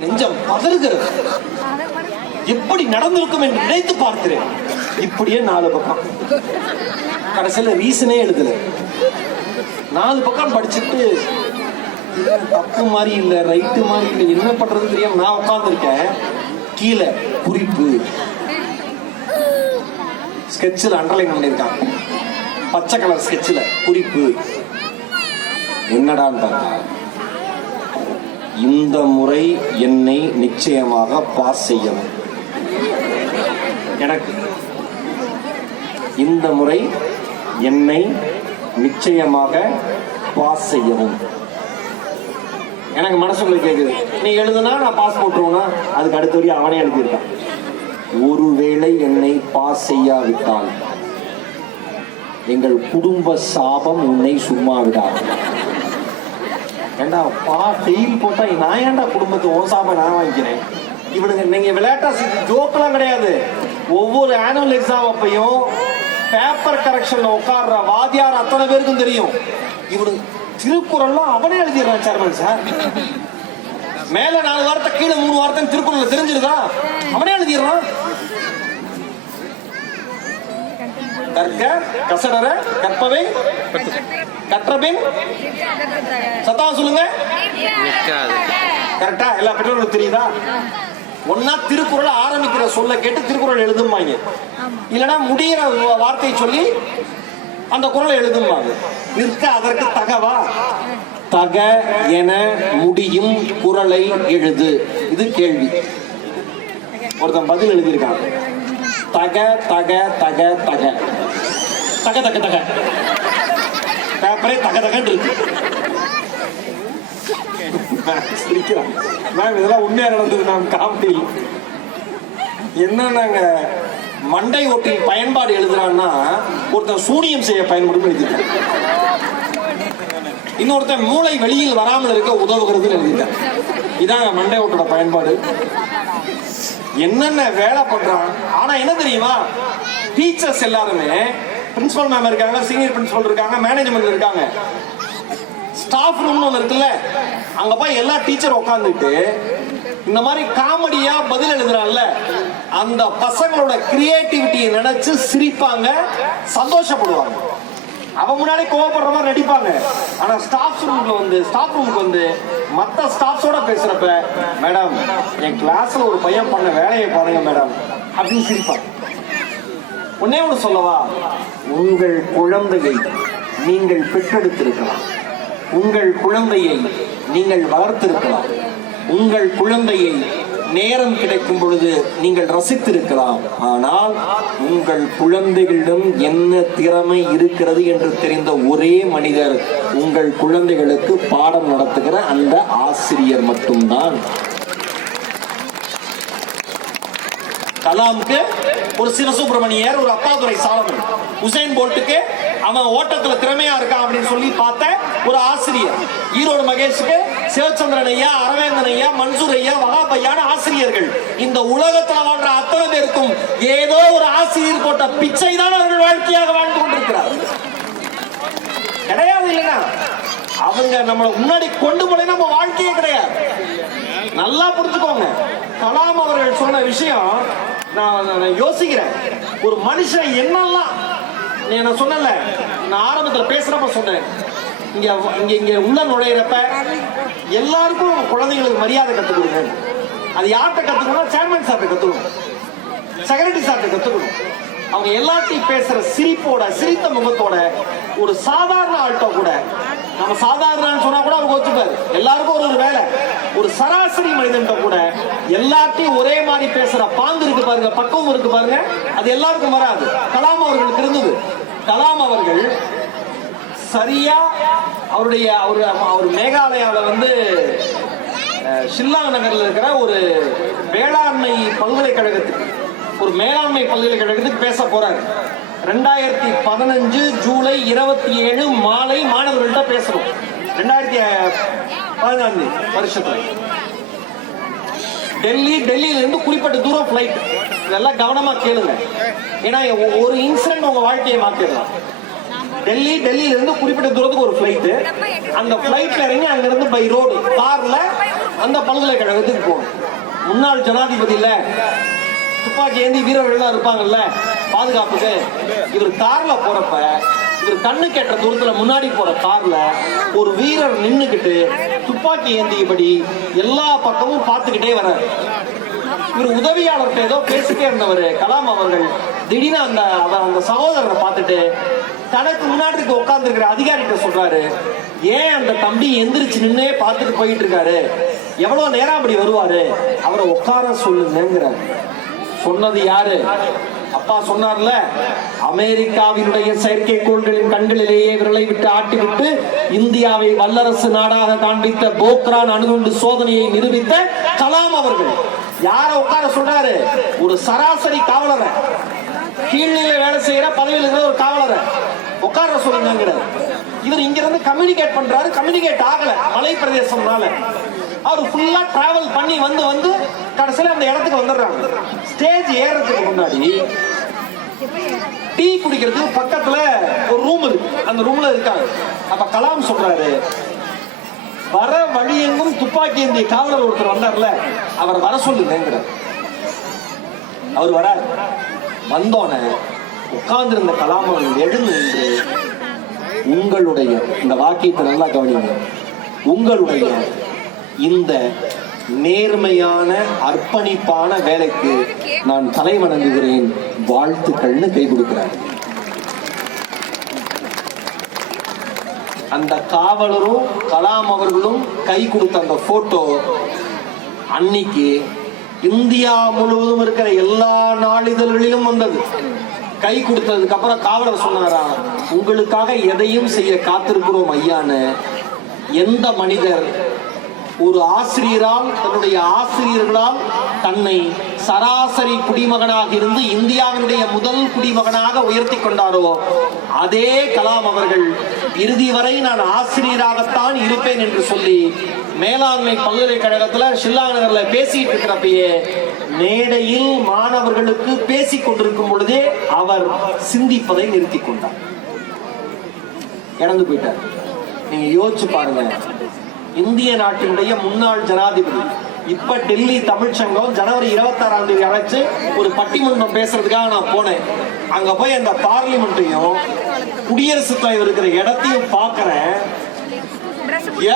நெஞ்சம் பதறுகிறது. எப்படி நடந்திருக்கும் என்று நினைத்து பார்க்கிறேன். இப்படியே 4 பக்கம் கடைசியில ரீசனே எழுதல. 4 பக்கம் படிச்சுட்டு தப்பு மாதிரி இல்ல, ரைட்டு மாதிரி இல்ல, என்ன பண்றது தெரியாம நான் உட்கார்ந்துருக்கேன். கீழே குறிப்பு ஸ்கெட்சில் அண்டர்லைன் பண்ணிருக்காங்க. பச்சை கலர் ஸ்கெட்சில் குறிப்பு. என்னடான்னு பார்த்தா, இந்த முறை என்னை நிச்சயமாக பாஸ் செய்யவும். எனக்கு இந்த முறை என்னை நிச்சயமாக பாஸ் செய்யவும். எனக்கு மனசுக்குள்ள கேக்குது, நீ எழுதுனா நான் பாஸ் போட்டுருவோம்னா அதுக்கு அடுத்த வரையும் அவனே எழுதியிருக்கான். ஒருவேளை என்னை பாஸ் செய்யாவிட்டால் எங்கள் குடும்ப சாபம் உன்னை சும்மா விடாது. ஏண்டா ஃபெயில் போட்டா நான் ஏன்டா குடும்பத்தை ஓசாம நான் வாங்கிக்கிறேன்? இவனுங்க நீங்க விளையாட்டா ஜோக்கெல்லாம் கிடையாது. ஒவ்வொரு ஆனுவல் எக்ஸாம் அப்பையும் பேப்பர் கரெக்ஷன்ல உட்கார்ற வாத்தியார் அத்தனை பேருக்கும் தெரியும். இவனுக்கு திருக்குறள்லாம் அவனே எழுதிடுறான் சேர்மன் சார். மேல 4 வார்த்தை கீழே 3 வார்த்தை திருக்குறள் தெரிஞ்சிருதா, அவனே எழுதிடுறான். கற்க கசடர கற்பவை கற்றபின் சத்தமா சொல்லுங்க. கரெக்டா? எல்லா பெற்றோர்களுக்கும் தெரியுதா? ஒன்னா திருக்குறள் ஆரம்பிக்கிற சொல்ல கேட்டு திருக்குறள் எழுதுமாங்க, இல்லைன்னா முடிகிற வார்த்தையை சொல்லி அந்த குறளை எழுதுமாங்க. நிற்க அதற்கு தகவா? தக என முடியும் குறளை எழுது. இது கேள்வி. ஒருத்தன் பதில் எழுதியிருக்காங்க. தக தக தக தக தக தக தக பேப்பரே தக தகன்னு இருக்கு. மேம் இதெல்லாம் உண்மையா நடந்தது மேம். காமெடி என்னன்னாங்க, மண்டை ஓட்டின் பயன்பாடு எழுதுறான்னா ஒருத்தன் சூனியம் செய்ய பயன்படும் எழுதிட்டான். இன்னொருத்தன் மூளை வெளியில் வராமல் இருக்க உதவுகிறது எழுதிட்டான். இதாங்க மண்டை ஓட்டோட பயன்பாடு. என்னென்ன வேலை பண்றான். ஆனா என்ன தெரியுமா, டீச்சர்ஸ் எல்லாருமே பிரின்சிபல் மேம் இருக்காங்க, சீனியர் பிரின்சிபல் இருக்காங்க, மேனேஜ்மெண்ட் இருக்காங்க, ஸ்டாஃப் ரூம்னு ஒன்று இருக்குல்ல, அங்க போய் எல்லா டீச்சர் உட்காந்துட்டு இந்த மாதிரி காமெடியா பதில் எழுதுறான்ல, அந்த பசங்களோட கிரியேட்டிவிட்டியை நினைச்சு சிரிப்பாங்க, சந்தோஷப்படுவாங்க. அவன் முன்னாடி கோவப்படுற மாதிரி நடிப்பாங்க. ஆனா ஸ்டாஃப் ரூமுக்கு வந்து மற்ற ஸ்டாஃப்ஸோட பேசுறப்ப, மேடம் என் கிளாஸ்ல ஒரு பையன் பண்ண வேலையை பாருங்க மேடம் அப்படின்னு சிரிப்பாங்க. ஒன்னே ஒன்று சொல்லவா, உங்கள் குழந்தையை நீங்கள் பெற்றெடுத்திருக்கலாம், உங்கள் குழந்தையை நீங்கள் வளர்த்திருக்கலாம், உங்கள் குழந்தையை நேரம் கிடைக்கும் பொழுது நீங்கள் ரசித்திருக்கலாம். ஆனால் உங்கள் குழந்தைகளிடம் என்ன திறமை இருக்கிறது என்று தெரிந்த ஒரே மனிதர் உங்கள் குழந்தைகளுக்கு பாடம் நடத்துகிற அந்த ஆசிரியர் மட்டும்தான். கலாமுக்கு ஒரு சிவசுப்பிரமணியர், ஒரு அப்பாதுரை சாலமன், உசைன் போல்ட்டுக்கு அவன் ஓட்டத்துல திறமையா இருக்கான் அப்படின்னு சொல்லி பார்த்த ஒரு ஆசிரியர், ஈரோடு மகேஷுக்கு சிவச்சந்திரன் ஐயா, அரவேந்தன் ஐயா, மன்சூர் ஐயா, வகாபையான ஆசிரியர்கள். இந்த உலகத்தில் வாழ்ற அத்தனை பேருக்கும் ஏதோ ஒரு ஆசிரியர் போட்ட பிச்சை தான் அவர்கள் வாழ்க்கையாக வாழ்ந்து கொண்டிருக்கிறார். கிடையாது இல்லைன்னா அவங்க நம்மளை முன்னாடி கொண்டு போல நம்ம வாழ்க்கையே கிடையாது. நல்லா புரிஞ்சுக்கோங்க. கலாம் அவர்கள் சொன்ன விஷயம் நான் யோசிக்கிறேன். ஒரு மனுஷன் என்னெல்லாம் நான் சொன்னல, நான் ஆரம்பத்தில் பேசுறப்ப சொன்னேன், இங்க உள்ள நுழையிறப்ப எல்லாருக்கும் குழந்தைங்களுக்கு மரியாதை கற்றுக் கொடுங்க. அது யார்கிட்ட கத்துக்கணும்? சேர்மன் சார்ட்ட கத்துக்கணும், செக்ரட்டரி சார்ட்ட கத்துக்கணும். அவங்க எல்லாத்தையும் பேசுற சிரிப்போட, சிரித்த முகத்தோட, ஒரு சாதாரண ஆள்கிட்ட கூட, நம்ம சாதாரண சொன்னா கூட அவங்க ஒத்துப்பாரு, எல்லாருக்கும் ஒரு வேலை, ஒரு சராசரி மனிதன் கூட எல்லாத்தையும் ஒரே மாதிரி பேசுற பாங்கு இருக்கு பாருங்க, பக்குவம் இருக்கு பாருங்க, அது எல்லாருக்கும் வராது. கலாம் அவர்களுக்கு இருந்தது. கலாம் அவர்கள் சரியா அவர் மேகாலயாவில் வந்து ஷில்லாங் நகர்ல இருக்கிற ஒரு வேளாண்மை பல்கலைக்கழகத்துக்கு, ஒரு மேலாண்மை பல்கலைக்கழகத்துக்கு பேச போறாரு. 2015 ஜூலை 27 மாலை மாணவர்கள்ட்ட பேசணும். 2014 வருஷத்துல டெல்லியில இருந்து குறிப்பிட்ட தூரம் பிளைட். இதெல்லாம் கவனமா கேளுங்க, ஏன்னா ஒரு இன்சிடென்ட் உங்க வாழ்க்கையை மாத்திடலாம். டெல்லியில இருந்து குறிப்பிட்ட தூரத்துக்கு ஒரு பிளைட். அந்த பிளைட்ல இறங்கி அங்க இருந்து பை ரோடு கார்ல அந்த பல்கலைக்கழகத்துக்கு போகணும். முன்னாள் ஜனாதிபதியில துப்பாக்கி ஏந்தி வீரர்கள்லாம் இருப்பாங்கல்ல பாதுகாப்புக்கு, இவர் கார்ல போறப்ப இவர் கண்ணு கேட்ட தூரத்துல முன்னாடி போற கார்ல ஒரு வீரர் நின்னுக்கிட்டு துப்பாக்கி ஏந்தியபடி எல்லா பக்கமும் பார்த்துக்கிட்டே வர்றாரு. இவர் உதவியாளர்கிட்ட ஏதோ பேசிட்டே இருந்தவர் கலாம் அவர்கள் திடீர்னு அந்த சகோதரரை பார்த்துட்டு தனக்கு முன்னாடி உட்கார்ந்து இருக்கிற அதிகாரிகிட்ட சொல்றாரு, ஏன் அந்த தம்பி எந்திரிச்சு நின்னே பார்த்துட்டு போயிட்டு இருக்காரு, எவ்வளவு நேரம் அப்படி வருவாரு, அவரை உட்கார சொல்லுங்கிறார். சொன்னது யாரு? அப்பா சொன்னார்ல, அமெரிக்காவினுடைய செயற்கைக்கோள்களின் கண்களிலேயே விரலை விட்டு ஆட்டிவிட்டு இந்தியாவை வல்லரசு நாடாக காண்பித்த போக்ரான் அணுகுண்டு சோதனையை நிரூபித்த கலாம் அவர்கள் யார உட்கார சொல்றாரு? ஒரு சராசரி காவலரை, கீழ்நிலை வேலை செய்யற பதவியில் இருக்கிற ஒரு காவலரை உட்கார சொல்லுங்க. இவர் இங்க இருந்து கம்யூனிகேட் பண்றாரு, கம்யூனிகேட் ஆகல மலை பிரதேசம்னால. அவர் ஃபுல்லா டிராவல் பண்ணி வந்து கடைசியில அந்த இடத்துக்கு வந்துடுறாங்க. ஸ்டேஜ் ஏறதுக்கு முன்னாடி டீ குடிக்கிறதுக்கு பக்கத்துல ஒரு ரூம் இருக்கு, அந்த ரூம்ல இருக்காங்க. அப்ப கலாம் சொல்றாரு, வர வழியெங்கும் துப்பாக்கி ஏந்திய காவலர் ஒருத்தர் வந்தார்ல, அவர் வர சொல்லுங்க. அவர் வராரு. வந்தோன உட்கார்ந்திருந்த கலாம் அவர்கள் எழுந்து நின்று, உங்களுடைய இந்த வாக்கியத்தை நல்லா கவனிங்க, உங்களுடைய இந்த நேர்மையான அர்ப்பணிப்பான வேலைக்கு நான் தலை வணங்குகிறேன், வாழ்த்துக்கள்னு கை கொடுக்கிறார். அந்த காவலரும் கலாம் அவர்களும் கை கொடுத்த அந்த போட்டோ அன்னைக்கு இந்தியா முழுவதும் இருக்கிற எல்லா நாளிதழ்களிலும் வந்தது. கை கொடுத்ததுக்கு அப்புறம் காவலர் சொன்னாரா, உங்களுக்காக எதையும் செய்ய காத்திருக்கிறோம் ஐயான்னு. எந்த மனிதர் ஒரு ஆசிரியரால் தன்னுடைய ஆசிரியர்களால் தன்னை சராசரி குடிமகனாக இருந்து இந்தியாவினுடைய முதல் குடிமகனாக உயர்த்தி கொண்டாரோ, அதே கலாம் அவர்கள் இறுதி வரை நான் ஆசிரியராகத்தான் இருப்பேன் என்று சொல்லி மேலாண்மை பல்கலைக்கழகத்துல ஷில்லாங் நகர்ல பேசிட்டு இருக்கிறப்பயே மேடையில் மாணவர்களுக்கு பேசிக் கொண்டிருக்கும் பொழுதே அவர் சிந்திப்பதை நிறுத்தி கொண்டார், இறந்து போயிட்டார். நீங்க யோசிச்சு பாருங்க, இந்திய நாட்டினுடைய முன்னாள் ஜனாதிபதி இப்ப டெல்லி தமிழ்ச்சங்கம் ஜனவரி 26ஆம் தேதி அழைச்சு ஒரு பட்டிமன்றம் பேசுறதுக்காக நான் போனேன். அங்க போய் அந்த பார்லிமெண்ட்டையும் குடியரசுத் தலைவர் இருக்கிற இடத்தையும் பாக்குறேன்.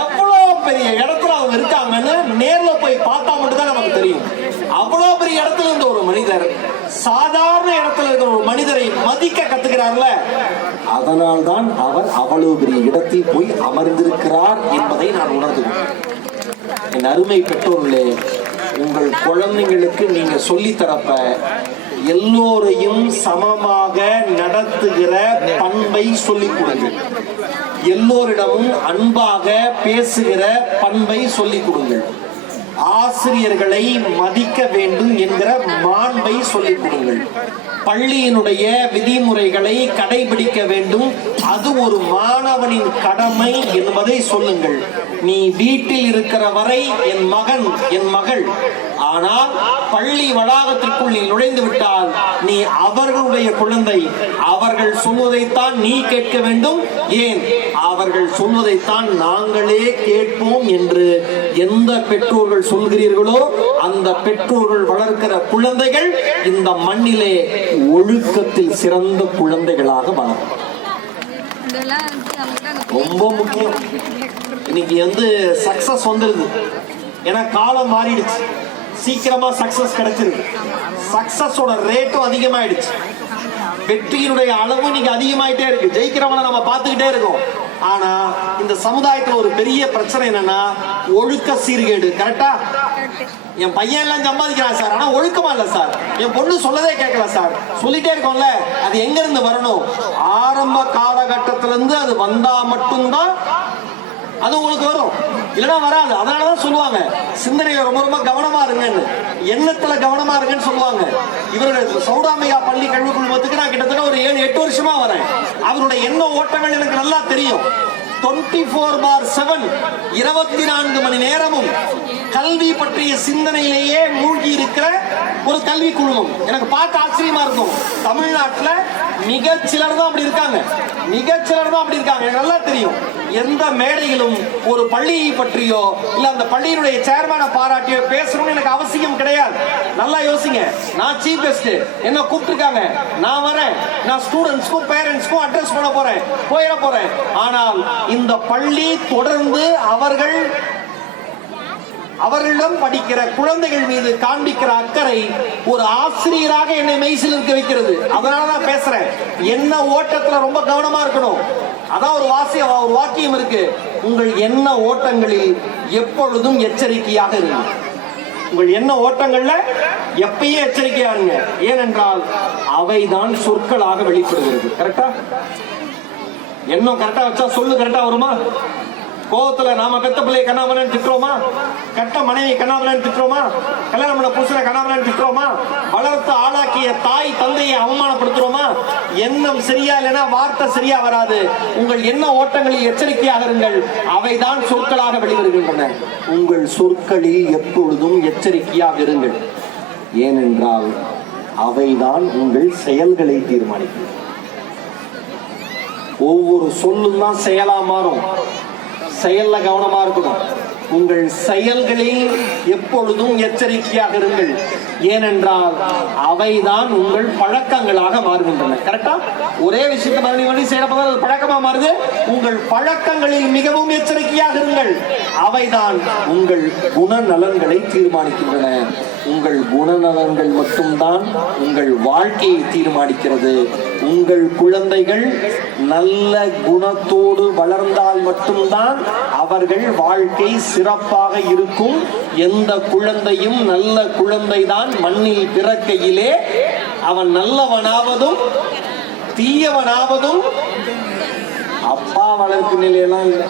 எவ்வளவு பெரிய இடத்துல அவங்க இருக்காங்கன்னு நேர்ல போய் பார்த்தா மட்டும் தான் நமக்கு தெரியும். அவ்வளவு பெரிய இடத்துல இருந்த ஒரு மனிதர் சாதாரண இடத்துல இருக்கிற ஒரு மனிதரை மதிக்க கத்துக்கிறார்ல, அதனால்தான் அவர் அவ்வளவு பெரிய இடத்தில் போய் அமர்ந்திருக்கிறார் என்பதை நான் உணர்ந்தேன். என் அருமை பெற்றோர்களே, உங்கள் குழந்தைங்களுக்கு நீங்க சொல்லி தரப்ப எல்லோரையும் சமமாக நடத்துகிற பண்பை சொல்லிக் கொடுங்கள். எல்லோரிடமும் அன்பாக பேசுகிற பண்பை சொல்லிக் கொடுங்கள். ஆசிரியர்களை மதிக்க வேண்டும் என்கிற மாண்பை சொல்லிக் கொடுங்கள். பள்ளியினுடைய விதிமுறைகளை கடைபிடிக்க வேண்டும், அது ஒரு மாணவனின் கடமை என்பதை சொல்லுங்கள். நீ வீட்டில் இருக்கிற வரை என் மகன் என் மகள், ஆனால் பள்ளி வளாகத்திற்குள் நீ நுழைந்து விட்டால் நீ அவர்களுடைய குழந்தை. அவர்கள் சொல்வதைத்தான் நீ கேட்க வேண்டும், ஏன் அவர்கள் சொல்வதைத்தான் நாங்களே கேட்போம் என்று எந்த பெற்றோர்கள் சொல்கிறீர்களோ அந்த பெற்றோர்கள் வளர்க்கிற குழந்தைகள் இந்த மண்ணிலே ஒழுக்கத்தில் சிறந்த குழந்தைகளாக வளரும். ரொம்ப முக்கியம். இன்னைக்கு சக்சஸ் வந்துருது, ஏன்னா காலம் மாறிடுச்சு, சீக்கிரமா சக்சஸ் கிடைச்சிருக்கு, சக்சஸோட ரேட்டும் அதிகமாயிடுச்சு, வெற்றியினுடைய அளவு நீங்க அதிகமாயிட்டே இருக்கு, ஜெயிக்கிறவனை நம்ம பார்த்துக்கிட்டே இருக்கோம். ஆனா இந்த சமுதாயத்துல ஒரு பெரிய பிரச்சனை என்னன்னா ஒழுக்க சீர்கேடு. கரெக்டா? என் பையன் எல்லாம் சம்பாதிக்கிறான் சார், ஆனா ஒழுக்கமா இல்ல சார், என் பொண்ணு சொல்லதே கேட்கல சார், சொல்லிட்டே இருக்கோம்ல. அது எங்க இருந்து வரணும்? ஆரம்ப காலகட்டத்திலிருந்து அது வந்தா மட்டும்தான் அது உங்களுக்கு வரும், இல்லைன்னா வராது. அதனாலதான் சொல்லுவாங்க சிந்தனையில ரொம்ப ரொம்ப கவனமா இருங்கன்னு, எண்ணத்துல கவனமா இருங்கன்னு சொல்லுவாங்க. இவர்கள் சௌடாமையா பள்ளி கல்வி குழுமத்துக்கு நான் கிட்டத்தட்ட ஒரு 7-8 வருஷமா வரேன். அவருடைய எண்ண ஓட்டங்கள் எனக்கு நல்லா தெரியும். 24/7 24 மணி நேரமும் கல்வி பற்றிய சிந்தனையிலேயே மூழ்கி இருக்கிற ஒரு கல்வி குழுமம். எனக்கு பார்க்க ஆச்சரியமா இருக்கும். தமிழ்நாட்டில் மிகச்சிலர் தான் அப்படி இருக்காங்க, மிகச்சிலர் தான் அப்படி இருக்காங்க, எனக்கு நல்லா தெரியும். எந்த மேடையிலும் ஒரு பள்ளியை பற்றியோ இல்ல அந்த பள்ளியினுடைய சேர்மனை பாராட்டியோ பேசணும்னு எனக்கு அவசியம் கிடையாது. நல்லா யோசிங்க. நான் சீஃப் கெஸ்ட், என்ன கூப்பிட்டுருக்காங்க, நான் வரேன், நான் ஸ்டூடெண்ட்ஸ்க்கும் பேரண்ட்ஸ்க்கும் அட்ரஸ் பண்ண போறேன், போயிட போறேன். ஆனால் இந்த பள்ளி தொடர்ந்து அவர்களிடம் படிக்கிற குழந்தைகள் மீது காண்பிக்கிற அக்கறை ஒரு ஆசிரியராக என்னை மெய்சில் இருக்க வைக்கிறது. அதனாலதான் பேசுறேன். என்ன ஓட்டத்துல ரொம்ப கவனமா இருக்கணும். அதான் ஒரு வாக்கியம் இருக்கு, உங்கள் எண்ண ஓட்டங்களில் எப்பொழுதும் எச்சரிக்கையாக இருங்க. உங்கள் எண்ண ஓட்டங்கள்ல எப்பயும் எச்சரிக்கையா இருங்க. ஏனென்றால் அவைதான் சொற்களாக வெளிப்படுகிறது. கரெக்டா? எண்ணம் கரெக்டா வச்சா சொல்லு கரெக்டா வருமா? கோவத்துல நாம பெத்த பிள்ளையை கண்ணாமலன்னு திட்டுறோமா? கெட்ட மனைவி கண்ணாமலன்னு திட்டுறோமா? கல்யாணம் பண்ண புருஷனை கண்ணாமலன்னு திட்டுறோமா? வளர்த்து ஆளாக்கிய தாய் தந்தையை அவமானப்படுத்துறோமா? எண்ணம் சரியா இல்லைன்னா வார்த்தை சரியா வராது. உங்கள் எண்ண ஓட்டங்களில் எச்சரிக்கையாக இருங்கள். அவைதான் சொற்களாக வெளிவருகின்றன. உங்கள் சொற்களில் எப்பொழுதும் எச்சரிக்கையாக இருங்கள். ஏனென்றால் அவைதான் உங்கள் செயல்களை தீர்மானிக்கும். ஒவ்வொரு சொல்லும் தான் செயலா மாறும். செயல்ல கவனமா இருக்கணும். உங்கள் செயல்களில் எப்பொழுதும் எச்சரிக்கையாக இருங்கள். ஏனென்றால் அவைதான் உங்கள் பழக்கங்களாக மாறுகின்றன. கரெக்டா? ஒரே விஷயத்தை மறுபடியும் செய்யறப்பதான் அது பழக்கமா மாறுது. உங்கள் பழக்கங்களில் மிகவும் எச்சரிக்கையாக இருங்கள். அவைதான் உங்கள் குணநலன்களை தீர்மானிக்கின்றன. உங்கள் குணநலன்கள் மட்டும்தான் உங்கள் வாழ்க்கையை தீர்மானிக்கிறது. உங்கள் குழந்தைகள் நல்ல குணத்தோடு வளர்ந்தால் மட்டும்தான் அவர்கள் வாழ்க்கை சிறப்பாக இருக்கும். எந்த குழந்தையும் நல்ல குழந்தைதான் மண்ணில் பிறக்கையிலே அவன் நல்லவனாவதும் தீயவனாவதும் அப்பா வளர்ப்பு நிலையெல்லாம் இல்லை.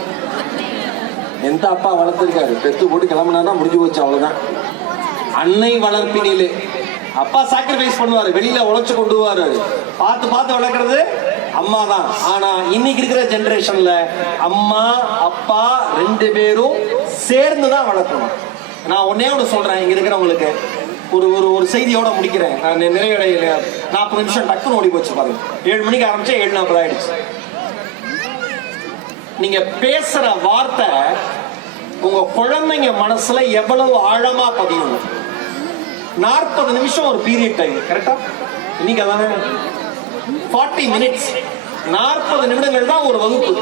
எந்த அப்பா வளர்த்திருக்காரு? பெத்து போட்டு கிளம்புனா முடிஞ்சு போச்சு, அவ்வளவுதான். அன்னை வளர்ப்பினிலே அப்பா சாக்ரிஃபைஸ் பண்ணுவாரு, வெளியில உழைச்சு கொண்டு வருவாரு. பார்த்து வளர்க்கறது அம்மா தான். ஆனா இன்னைக்கு இருக்கிற ஜெனரேஷன்ல அம்மா அப்பா ரெண்டு பேரும் சேர்ந்துதான் வளர்க்கணும். நான் ஒன்னே ஒன்று சொல்றேன், இங்க இருக்கிறவங்களுக்கு ஒரு செய்தியோட முடிக்கிறேன். நான் நிறைவடைய 40 நிமிஷம் டக்குன்னு ஓடி போச்சு பாருங்க. 7 மணிக்கு ஆரம்பிச்சா 7:40 ஆயிடுச்சு. நீங்க பேசுற வார்த்தை உங்க குழந்தைங்க மனசுல எவ்வளவு ஆழமா பதியும். 40 நிமிஷம் ஒரு பீரியட் டைம். கரெக்டா? இன்னைக்கு அதானே 40 மினிட்ஸ், 40 நிமிடங்கள் தான் ஒரு வகுப்பு.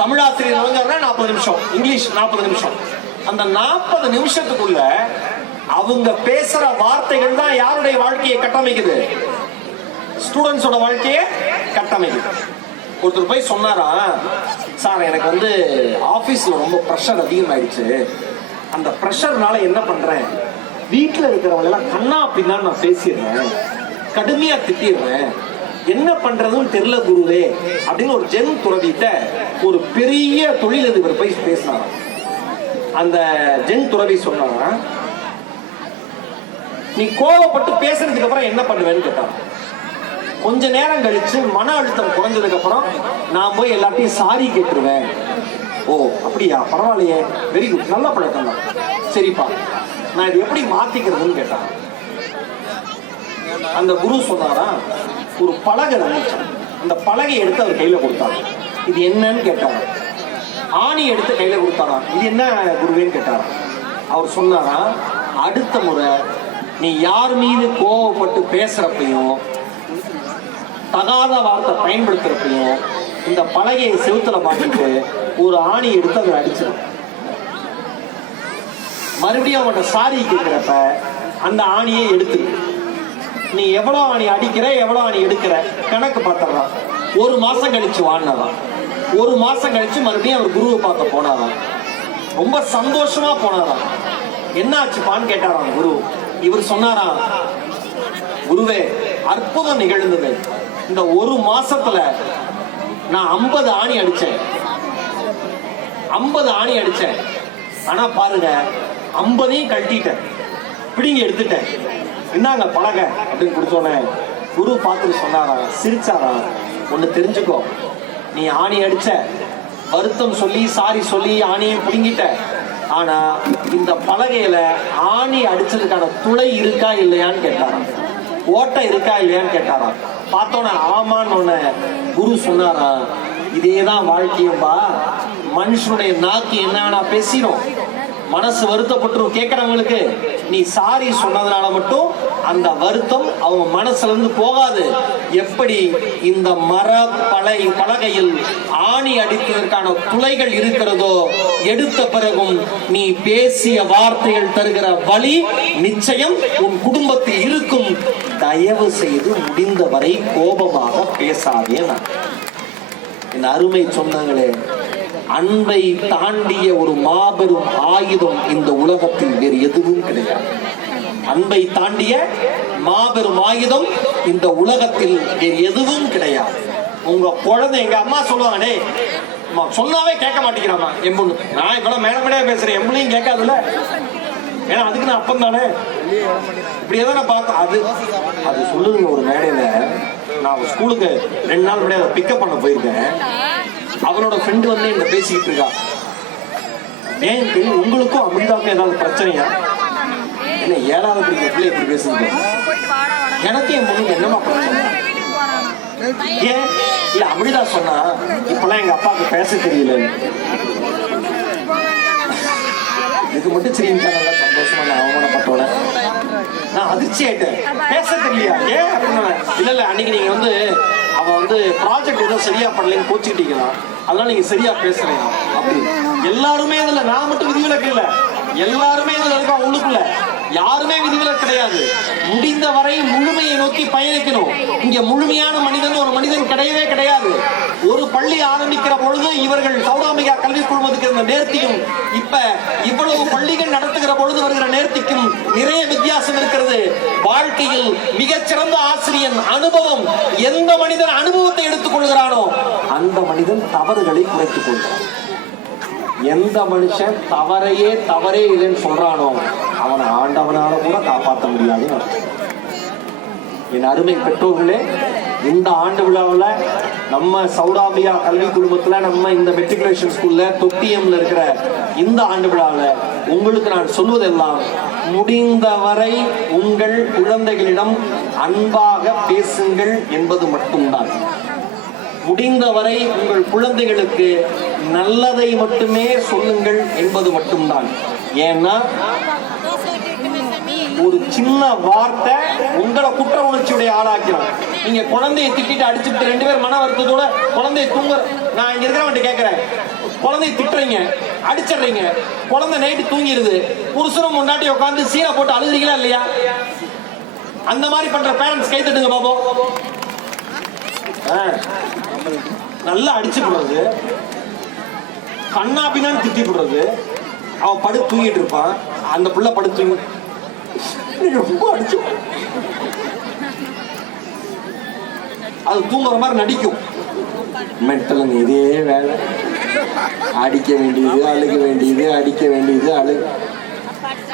தமிழாசிரியர் நுழைஞ்சாருன்னா 40 நிமிஷம், இங்கிலீஷ் 40 நிமிஷம். அந்த 40 நிமிஷத்துக்குள்ள அவங்க பேசுற வார்த்தைகள் தான் யாருடைய வாழ்க்கையை கட்டமைக்குது? ஸ்டூடெண்ட்ஸோட வாழ்க்கையை கட்டமைக்குது. ஒருத்தர் போய் சொன்னாரா, சார் எனக்கு ஆபீஸ்ல ரொம்ப ப்ரெஷர் அதிகமாயிடுச்சு, அந்த ப்ரெஷர்னால என்ன பண்றேன், வீட்டுல இருக்கிறவங்க எல்லாம் கண்ணா அப்படின்னா நான் பேசிடுறேன், கடுமையா திட்டிடுறேன், என்ன பண்றதுன்னு தெரியல குருவே அப்படின்னு ஒரு ஜென் துறவிட்ட ஒரு பெரிய தொழிலதிபர் போய் பேசினாராம். அந்த ஜென் துறவி சொன்னாரா, நீ கோவப்பட்டு பேசுறதுக்கு அப்புறம் என்ன பண்ணுவேன்னு கேட்டான். கொஞ்ச நேரம் கழிச்சு மன அழுத்தம் குறைஞ்சதுக்கு அப்புறம் நான் போய் எல்லாத்தையும் சாரி கேட்டுருவேன். ஓ அப்படியா, பரவாயில்லையே, வெரி குட், நல்ல பழக்கம் தான். சரிப்பா, நான் இது எப்படி மாத்திக்கிறதுன்னு கேட்டான். அந்த குரு சொன்னாரா, ஒரு பலகை இருந்துச்சு, அந்த பலகை எடுத்து அவர் கையில கொடுத்தாங்க. இது என்னன்னு கேட்டாரா. ஆணி எடுத்து கையில கொடுத்தாரா. இது என்ன குருவேன்னு கேட்டாரா. அவர் சொன்னாரா, அடுத்த முறை நீ யார் மீது கோவப்பட்டு பேசுறப்பையும் தகாத வார்த்தை பயன்படுத்துறப்பையும் இந்த பலகையை செவுத்துல மாட்டிட்டு ஒரு ஆணி எடுத்து அதை அடிச்சிடும். மறுபடியும் அவன்கிட்ட சாரி கேட்கிறப்ப அந்த ஆணியை எடுத்து நீ எவ்வளவு ஆணி அடிக்கிற எவ்வளவு ஆணி எடுக்கிற கணக்கு பார்த்துறான். 1 மாசம் கழிச்சு வாழ்னதான். 1 மாசம் கழிச்சு மறுபடியும் அவர் குருவை பார்க்க போனாராம். ரொம்ப சந்தோஷமா போனாராம். என்ன ஆச்சுப்பான்னு கேட்டாராம் குரு. இவர் சொன்னாராம், குருவே அற்புதம் நிகழ்ந்தது, இந்த 1 மாசத்துல நான் 50 ஆணி அடிச்சேன், 50 ஆணி அடிச்சேன். ஆனா பாருங்க, 50ஐயும் கழட்டிட்டேன், பிடிங்கி எடுத்துட்டேன், என்னங்க பழக அப்படின்னு கொடுத்தோன்னே குரு பார்த்துட்டு சொன்னாரா, சிரிச்சாரா, ஒண்ணு தெரிஞ்சுக்கோ, நீ ஆணி அடிச்ச, வருத்தம் சொல்லி சாரி சொல்லி ஆணியை பிடுங்கிட்ட, ஆனா இந்த பலகையில ஆணி அடிச்சதுக்கான துளை இருக்கா இல்லையான்னு கேட்டாராம், ஓட்டை இருக்கா இல்லையான்னு கேட்டாராம். பார்த்தோன்னே ஆமான்னு குரு சொன்னாரா, இதேதான் வாழ்க்கையும்பா, மனுஷனுடைய நாக்கு என்னன்னா பேசிடும், மனசு வருத்தப்பட்டுரும். கேட்கறவங்களுக்கு நீ சாரி சொன்னதுனால மட்டும் அந்த வருத்தம் அவங்க மனசுல இருந்து போகாது. எப்படி இந்த மர பலகையில் ஆணி அடித்ததற்கான துளைகள் இருக்கிறதோ, எடுத்த பிறகும் நீ பேசிய வார்த்தைகள் தருகிற வழி நிச்சயம் உன் குடும்பத்தில் இருக்கும். தயவு செய்து முடிந்தவரை கோபமாக பேசாதே. என் அருமை சொந்தங்களே, அன்பை தாண்டிய ஒரு மாபெரும் ஆயுதம் இந்த உலகத்தில் வேறு எதுவும் கிடையாது. அன்பை தாண்டிய மாபெரும் ஆயுதம் இந்த உலகத்தில் வேறு எதுவும் கிடையாது. உங்க குழந்தை, எங்க அம்மா சொல்லுவாங்க, சொன்னாவே கேட்க மாட்டேங்கிறாமா என் பொண்ணு. நான் இவ்வளவு மேடமேடையா பேசுறேன், என் பிள்ளையும் கேட்காதுல்ல. ஏன்னா அதுக்கு நான் அப்பம் தானே, இப்படியேதான் நான் பார்த்தேன். அது சொல்லுங்க. ஒரு மேடையில நான் ஸ்கூலுக்கு 2 நாள் முன்னாடி அதை பிக்கப் பண்ண போயிருக்கேன். அவனோட ஃப்ரெண்டு வந்து என்ன பேசிக்கிட்டு இருக்கா, ஏன் உங்களுக்கும் அமிர்தாவுக்கும் ஏதாவது பிரச்சனையா? என்ன 7வது படிக்கிற பிள்ளை எப்படி பேசுங்க? எனக்கு என் பொண்ணுக்கு என்னமா பிரச்சனை? ஏன் இல்ல அமிர்தா சொன்னா இப்பெல்லாம் எங்க அப்பாவுக்கு பேச தெரியல. இது மட்டும் சரிங்க, நல்லா சந்தோஷமா நான் அவமானப்பட்டோட நான் அதிர்ச்சி ஆயிட்டேன். பேச தெரியலையா? ஏன் அப்படின்னு. இல்ல அன்னைக்கு நீங்க வந்து அவன் வந்து ப்ராஜெக்ட் ஏதோ சரியா பண்ணலன்னு கோச்சுக்கிட்டீங்களா, அதனால நீங்க சரியா பேசுறீங்க அப்படி. எல்லாருமே இதுல, நான் மட்டும் விதிவிலக்கு இல்ல, எல்லாருமே இதுல இருக்கோம். உள்ளுக்குள்ள யாருமே விதிவிலக்கு கிடையாது. முடிந்த வரை முழுமையை நோக்கி பயணிக்கணும். இங்க முழுமையான மனிதன் ஒரு மனிதன் கிடையவே கிடையாது. ஒரு பள்ளி ஆரம்பிக்கிற பொழுது இவர்கள் சௌடாமிகா கல்வி குழுமத்துக்கு இருந்த நேர்த்தியும் இப்ப இவ்வளவு பள்ளிகள் நடத்துகிற பொழுது வருகிற நேர்த்திக்கும் நிறைய வித்தியாசம் இருக்கிறது. வாழ்க்கையில் மிகச்சிறந்த ஆசிரியன் அனுபவம். எந்த மனிதன் அனுபவத்தை எடுத்துக் கொள்கிறானோ அந்த மனிதன் தவறுகளை குறைத்துக் கொள்கிறான். எந்த மனுஷன் தவறே இல்லைன்னு சொல்றானோ அவனை ஆண்டவனால கூட காப்பாற்ற முடியாது. என் அருமை பெற்றோர்களே, இந்த ஆண்டு விழாவில் நம்ம சௌடாமியா கல்வி குழுமத்துல, நம்ம இந்த மெட்ரிகுலேஷன் ஸ்கூல்ல தொட்டியம்ல இருக்கிற இந்த ஆண்டு விழாவில் உங்களுக்கு நான் சொல்வதெல்லாம், முடிந்தவரை உங்கள் குழந்தைகளிடம் அன்பாக பேசுங்கள் என்பது மட்டும்தான். முடிந்தவரை உங்கள் குழந்தைகளுக்கு நல்லதை மட்டுமே சொல்லுங்கள் என்பது மட்டும்தான். ஏன்னா ஒரு சின்ன வார்த்தை உங்களை குற்ற உணர்ச்சியுடைய ஆளாக்கிறோம். நீங்க குழந்தையை திட்டிட்டு அடிச்சுட்டு 2 பேர் மன வருத்தத்தோட குழந்தைய தூங்க, நான் இங்க இருக்கிறவன் கேட்கிறேன், குழந்தைய திட்டுறீங்க, அடிச்சிடுறீங்க, குழந்தை நைட்டு தூங்கிடுது, புருஷனும் முன்னாடி உட்காந்து சீனை போட்டு அழுகிறீங்களா இல்லையா? அந்த மாதிரி பண்ற பேரண்ட்ஸ் கை தட்டுங்க பாப்போம். நல்லா அடிச்சு போடுறது, கண்ணா பின்னான்னு திட்டி போடுறது. அவன் படுத்து தூங்கிட்டு இருப்பான், அந்த புள்ள படுத்து தூங்கி ரொம்ப அடிச்சு அது தூங்குற மாதிரி நடிக்கும். மென்டல் இதே வேலை, அடிக்க வேண்டியது அழுக வேண்டியது, அடிக்க வேண்டியது அழுக.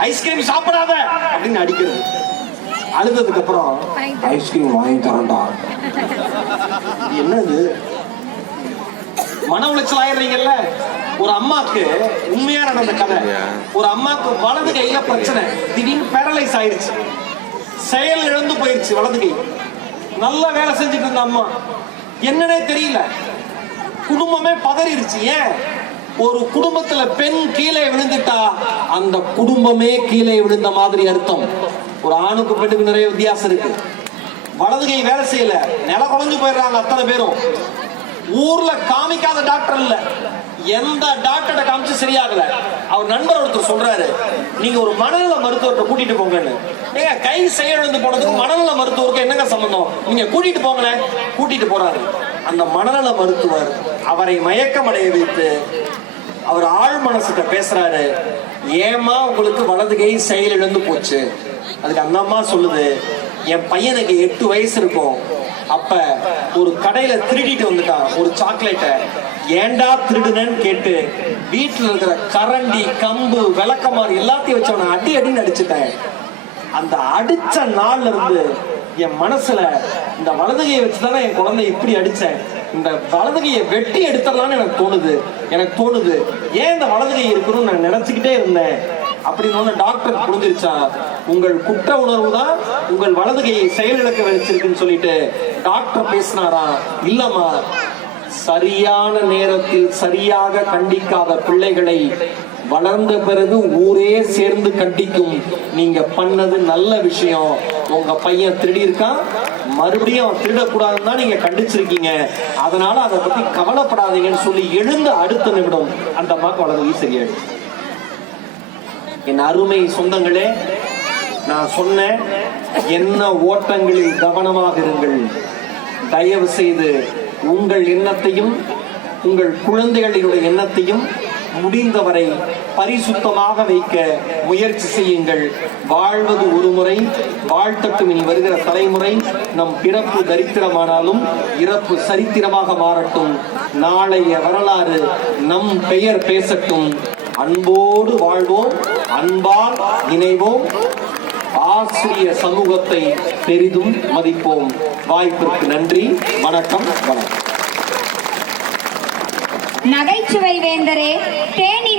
ஐஸ்கிரீம் சாப்பிடாத அப்படின்னு அடிக்கிறது. அழுததுக்கு அப்புறம் ஐஸ்கிரீம் வாங்கி தரண்டா. என்னது மன உளைச்சல் ஆயிடுறீங்கல்ல. ஒரு அம்மாக்கு உண்மையா நடந்த கதை. ஒரு அம்மாக்கு வலது கையில பிரச்சனை, திடீர்னு பேரலைஸ் ஆயிடுச்சு, செயல் இழந்து போயிடுச்சு வலது கை. நல்லா வேலை செஞ்சுட்டு இருந்த அம்மா, என்னன்னே தெரியல, குடும்பமே பதறிடுச்சு. ஏன்? ஒரு குடும்பத்துல பெண் கீழே விழுந்துட்டா அந்த குடும்பமே கீழே விழுந்த மாதிரி அர்த்தம். ஒரு ஆணுக்கு பெண்ணுக்கு நிறைய வித்தியாசம் இருக்கு. வலது கை வேலை செய்யல, நில குழஞ்சு போயிடுறாங்க அத்தனை பேரும். ஊர்ல காமிக்காத டாக்டர் இல்ல, எந்த டாக்டரை காமிச்சு சரியாகல. அவர் நண்பர் ஒருத்தர் சொல்றாரு, நீங்க ஒரு மனநல மருத்துவர்கிட்ட கூட்டிட்டு போங்கன்னு. ஏங்க, கை செயலிழந்து போனதுக்கு மனநல மருத்துவருக்கு என்னங்க சம்பந்தம்? நீங்க கூட்டிட்டு போங்களேன். கூட்டிட்டு போறாரு. அந்த மனநல மருத்துவர் அவரை மயக்கமடைய வைத்து அவர் ஆழ் மனசுட்ட பேசுறாரு. ஏமா உங்களுக்கு வலது கை செயலிழந்து போச்சு? அதுக்கு அந்த அம்மா சொல்லுது, என் பையனுக்கு 8 வயசு இருக்கும். அப்ப ஒரு கடையில திருடிட்டு வந்துட்டான் ஒரு சாக்லேட்டை. ஏண்டா திருடுனன்னு கேட்டு வீட்டுல இருக்கிற கரண்டி, கம்பு, விளக்கமாறு எல்லாத்தையும் வச்சு அவனை அடின்னு அடிச்சுட்டேன். அந்த அடிச்ச நாள்ல இருந்து என் மனசுல இந்த வலதுகையை வச்சுதானே என் குழந்தை இப்படி அடிச்சேன், இந்த வலதுகையை வெட்டி எடுத்துடலான்னு எனக்கு தோணுது. ஏன் இந்த வலதுகை இருக்கணும்னு நான் நினைச்சுக்கிட்டே இருந்தேன் அப்படின்னு டாக்டர் புரிஞ்சிருச்சா, உங்கள் குற்ற உணர்வு தான் உங்கள் வலதுகையை செயலிழக்க வச்சிருக்குன்னு சொல்லிட்டு டாக்டர் பேசினாரா? இல்லம்மா, சரியான நேரத்தில் சரியாக கண்டிக்காத பிள்ளைகளை வளர்ந்த பிறகு ஊரே சேர்ந்து கண்டிக்கும். நீங்க பண்ணது நல்ல விஷயம். உங்க பையன் திருடி இருக்கான், மறுபடியும் திருடக்கூடாதுன்னு தான் நீங்க கண்டிச்சிருக்கீங்க, அதனால அதை பத்தி கவலைப்படாதீங்கன்னு சொல்லி எழுந்த அடுத்த நிமிடம் அந்த அம்மாக்கு வளர்ந்து சரியாயிடும். என் அருமை சொந்தங்களே, நான் சொன்னேன், என்ன ஓட்டங்களில் கவனமாக இருங்கள். தயவு செய்து உங்கள் எண்ணத்தையும் உங்கள் குழந்தைகளினுடைய எண்ணத்தையும் முடிந்தவரை பரிசுத்தமாக வைக்க முயற்சி செய்யுங்கள். வாழ்வது ஒரு முறை, வாழ்த்தட்டும் இனி வருகிற தலைமுறை. நம் பிறப்பு தரித்திரமானாலும் இறப்பு சரித்திரமாக மாறட்டும். நாளைய வரலாறு நம் பெயர் பேசட்டும். அன்போடு வாழ்வோம், அன்பால் இணைவோம், ஆசிரிய சமூகத்தை பெரிதும் மதிப்போம். வாய்ப்பிற்கு நன்றி. வணக்கம். வணக்கம். நகைச்சுவை வேந்தரே, தேனி